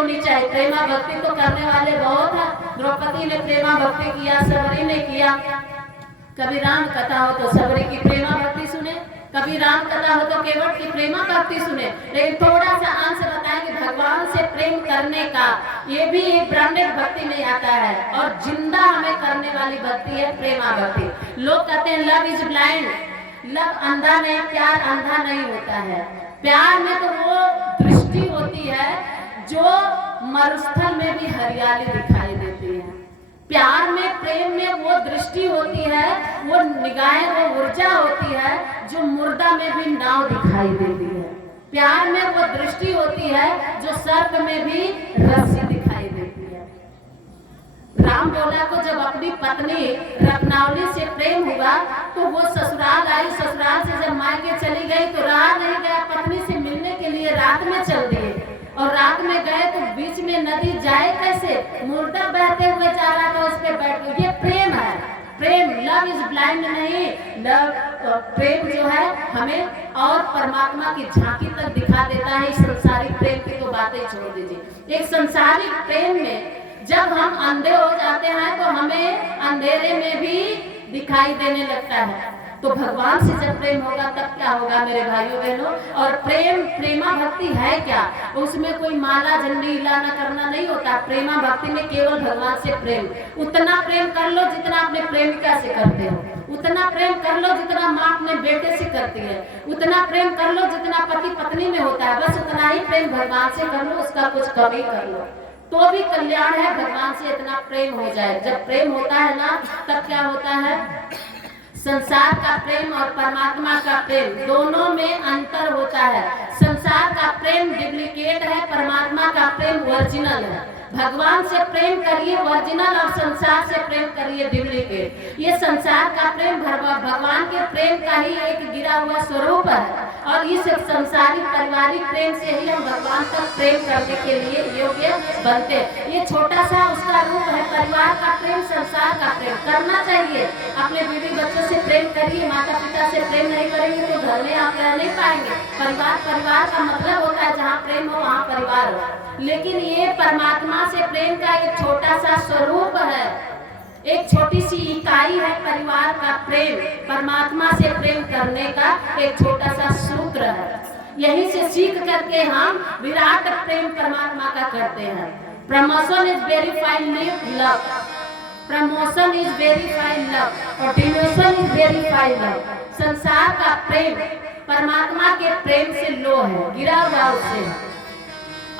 होनी चाहिए। प्रेमा भक्ति तो करने वाले बहुत है। द्रौपदी ने प्रेमा भक्ति किया, सबरी ने किया। कभी राम कथा हो तो सबरी की प्रेमा भक्ति सुने, कभी राम कथा हो तो केवट की प्रेमा भक्ति सुने। लेकिन थोड़ा सा अंश बताएं कि भगवान से प्रेम करने का, ये भी ब्राह्मण भक्ति में आता है और जिंदा हमें करने वाली भक्ति है प्रेमा भक्ति। लोग कहते हैं लव इज ब्लाइंड, लव अंधा नहीं, प्यार अंधा नहीं होता है। प्यार में तो वो दृष्टि होती है जो मरुस्थल में भी हरियाली दिखाई देती है। प्यार में, प्रेम में वो दृष्टि होती है, वो निगाहें, वो ऊर्जा होती है जो मुर्दा में भी नाव दिखाई देती है। प्यार में वो दृष्टि होती है जो सर्प में भी रस्सी दिखाई देती है। राम बोला को जब अपनी पत्नी रत्नावली से प्रेम हुआ तो वो ससुराल आई, ससुराल से जब मायके चली गई तो रहा नहीं गया, पत्नी से मिलने के लिए रात में चल दिए। और रात में गए तो बीच में नदी जाए कैसे, मुर्दा बहते हुए जा रहा था, उस पे बैठ गए। ये प्रेम है, प्रेम। लव इज ब्लाइंड नहीं, लव प्रेम जो है हमें और परमात्मा की झांकी तक दिखा देता है। इस संसारिक प्रेम की तो बातें छोड़ दीजिए। एक संसारिक प्रेम में जब हम अंधे हो जाते हैं तो हमें अंधेरे में भी दिखाई देने लगता है। तो भगवान से जब प्रेम होगा तब क्या होगा मेरे भाइयों बहनों। और प्रेम, प्रेमा भक्ति है क्या, उसमें कोई माला झंडी हिलाना करना नहीं होता। प्रेमा भक्ति में केवल भगवान से प्रेम। उतना प्रेम कर लो जितना अपने प्रेमिका से करते हो, उतना प्रेम कर लो जितना माँ अपने बेटे से करती है, उतना प्रेम कर लो जितना पति पत्नी में होता है। बस उतना ही प्रेम भगवान से कर लो, उसका कुछ कमी कर लो तो भी कल्याण है। भगवान से इतना प्रेम हो जाए, जब प्रेम होता है ना तब क्या होता है, संसार का प्रेम और परमात्मा का प्रेम दोनों में अंतर होता है। संसार का प्रेम डुप्लीकेट है, परमात्मा का प्रेम ओरिजिनल है। भगवान से प्रेम करिए ओरिजिनल और संसार से प्रेम करिए डुप्लीकेट। ये संसार का प्रेम भगवान के प्रेम का ही एक गिरा हुआ स्वरूप है और इस संसारिक पारिवारिक प्रेम से ही हम भगवान तक प्रेम करने के लिए योग्य बनते हैं। ये छोटा सा उसका रूप है, परिवार का प्रेम, संसार का प्रेम करना चाहिए। अपने बीवी बच्चों से प्रेम करिए, माता पिता से प्रेम नहीं करेंगे तो घर में आप रह नहीं पाएंगे। परिवार, परिवार का मतलब होता है जहाँ प्रेम हो वहाँ परिवार हो। लेकिन ये परमात्मा से प्रेम का एक छोटा सा स्वरूप है, एक छोटी सी इकाई है परिवार का प्रेम। परमात्मा से प्रेम करने का एक छोटा सा सूत्र है। यहीं से सीख करके हम विराट प्रेम परमात्मा का करते हैं। Promotion is verified love, promotion is verified love और डिवोशन इज वेरीफाइड लव। संसार का प्रेम परमात्मा के प्रेम से लो है, गिरा हुआ उससे।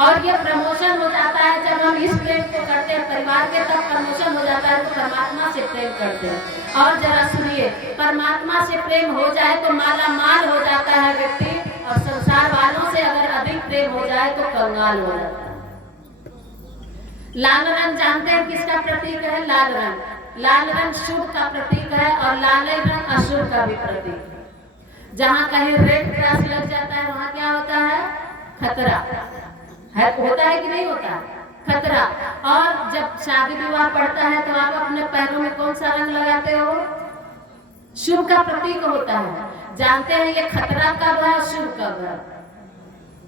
और ये प्रमोशन हो जाता है जब हम इस प्रेम को करते हैं परिवार के, तब प्रमोशन हो जाता है तो परमात्मा से प्रेम करते हैं। और जरा सुनिए, परमात्मा से प्रेम हो जाए तो माला माल हो जाता है व्यक्ति, और संसार वालों से अगर अधिक प्रेम हो जाए तो कंगाल हो जाता है। लाल रंग जानते हैं किसका प्रतीक है? लाल रंग। लाल रंग शुभ का प्रतीक है और लाल रंग अशुभ का भी प्रतीक है। जहाँ कहीं रेड क्रॉस लग जाता है वहाँ क्या होता है? खतरा है, होता है कि नहीं होता? खतरा। और जब शादी विवाह पड़ता है तो आप अपने पैरों में कौन सा रंग लगाते हो? शुभ का प्रतीक होता है। जानते हैं ये खतरा कब है, शुभ कब है?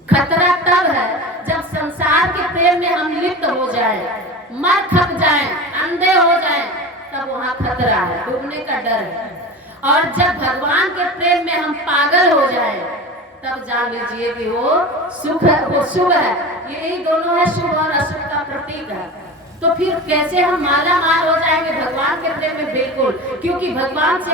खतरा तब है जब संसार के प्रेम में हम लिप्त हो जाए, मर खप जाए, अंधे हो जाए, तब वहाँ खतरा है, डूबने का डर है। और जब भगवान के प्रेम में हम पागल हो जाए तब जान लीजिए कि वो सुख है, वो शुभ है। यही दोनों है, शुभ और अशुभ का प्रतीक है। तो फिर कैसे हम माला माल हो जाएंगे भगवान के प्रेम में? बिल्कुल, क्योंकि भगवान से